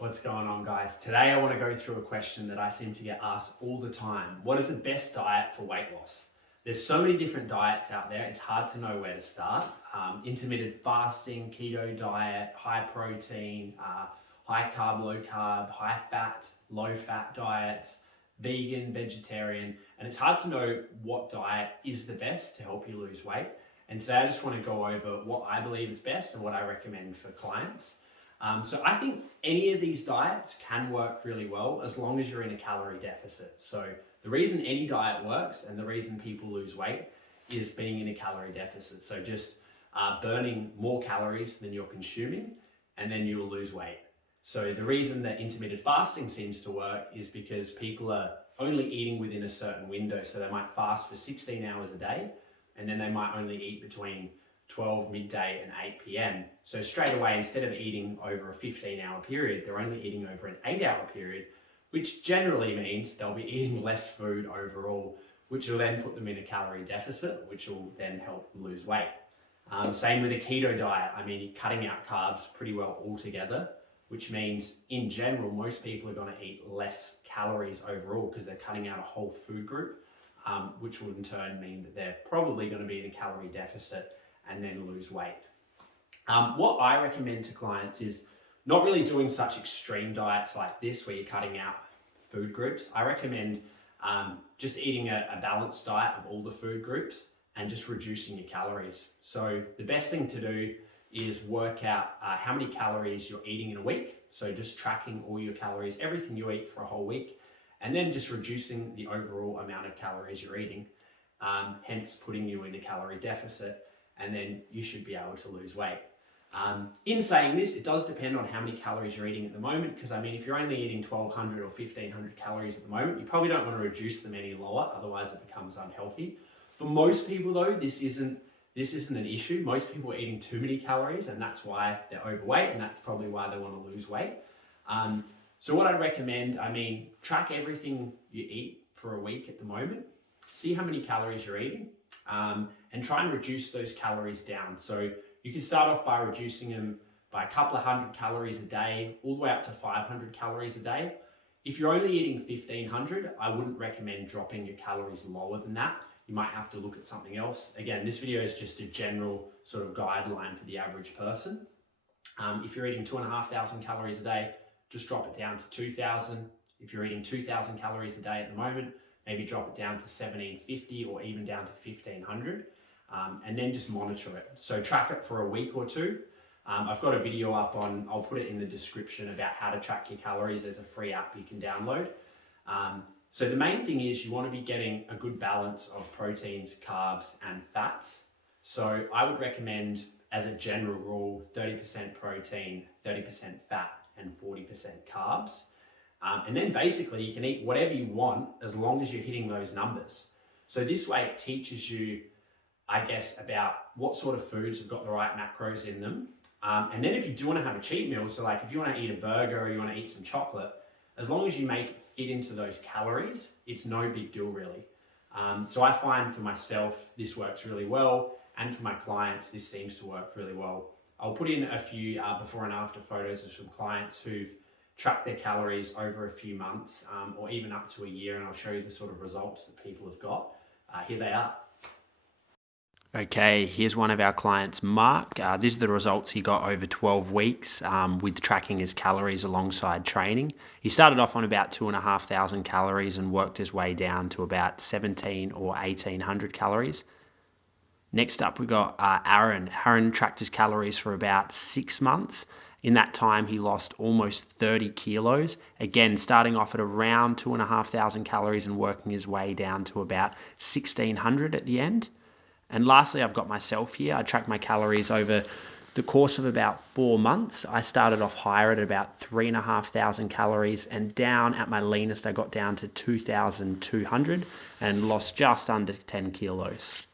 What's going on, guys? Today I want to go through a question that I seem to get asked all the time. What is the best diet for weight loss? There's so many different diets out there, it's hard to know where to start. Intermittent fasting, keto diet, high protein, high carb, low carb, high fat, low fat diets, vegan, vegetarian, and it's hard to know what diet is the best to help you lose weight. And today I just want to go over what I believe is best and what I recommend for clients. So I think any of these diets can work really well as long as you're in a calorie deficit. So the reason any diet works and the reason people lose weight is being in a calorie deficit. So just burning more calories than you're consuming, and then you'll lose weight. So the reason that intermittent fasting seems to work is because people are only eating within a certain window. So they might fast for 16 hours a day, and then they might only eat between 12 midday and 8 p.m. So straight away, instead of eating over a 15-hour period, they're only eating over an 8-hour period, which generally means they'll be eating less food overall, which will then put them in a calorie deficit, which will then help them lose weight. Same with a keto diet. I mean, you're cutting out carbs pretty well altogether, which means in general, most people are going to eat less calories overall because they're cutting out a whole food group, which will in turn mean that they're probably going to be in a calorie deficit and then lose weight. What I recommend to clients is not really doing such extreme diets like this where you're cutting out food groups. I recommend just eating a balanced diet of all the food groups and just reducing your calories. So the best thing to do is work out how many calories you're eating in a week. So just tracking all your calories, everything you eat for a whole week, and then just reducing the overall amount of calories you're eating, hence putting you in a calorie deficit, and then you should be able to lose weight. In saying this, it does depend on how many calories you're eating at the moment, because I mean, if you're only eating 1,200 or 1,500 calories at the moment, you probably don't want to reduce them any lower, otherwise it becomes unhealthy. For most people though, this isn't an issue. Most people are eating too many calories, and that's why they're overweight, and that's probably why they want to lose weight. So what I'd recommend, I mean, track everything you eat for a week at the moment, see how many calories you're eating, and try and reduce those calories down. So you can start off by reducing them by a couple of hundred calories a day, all the way up to 500 calories a day. If you're only eating 1,500, I wouldn't recommend dropping your calories lower than that. You might have to look at something else. Again, this video is just a general sort of guideline for the average person. If you're eating 2,500 calories a day, just drop it down to 2,000. If you're eating 2,000 calories a day at the moment, maybe drop it down to 1,750 or even down to 1,500, and then just monitor it. So track it for a week or two. I've got a video up on, I'll put it in the description, about how to track your calories. There's a free app you can download. So the main thing is you want to be getting a good balance of proteins, carbs, and fats. So I would recommend, as a general rule, 30% protein, 30% fat, and 40% carbs. And then basically you can eat whatever you want as long as you're hitting those numbers. So this way it teaches you, I guess, about what sort of foods have got the right macros in them. And then if you do want to have a cheat meal, so like if you want to eat a burger or you want to eat some chocolate, as long as you make it fit into those calories, it's no big deal really. So I find for myself, this works really well. And for my clients, this seems to work really well. I'll put in a few before and after photos of some clients who've tracked their calories over a few months or even up to a year, and I'll show you the sort of results that people have got. Here they are. Okay, here's one of our clients, Mark. These are the results he got over 12 weeks with tracking his calories alongside training. He started off on about 2,500 calories and worked his way down to about 1,700 or 1,800 calories. Next up, we got Aaron. Aaron tracked his calories for about 6 months. In that time, he lost almost 30 kilos. Again, starting off at around 2,500 calories and working his way down to about 1,600 at the end. And lastly, I've got myself here. I tracked my calories over the course of about 4 months. I started off higher at about 3,500 calories, and down at my leanest, I got down to 2,200 and lost just under 10 kilos.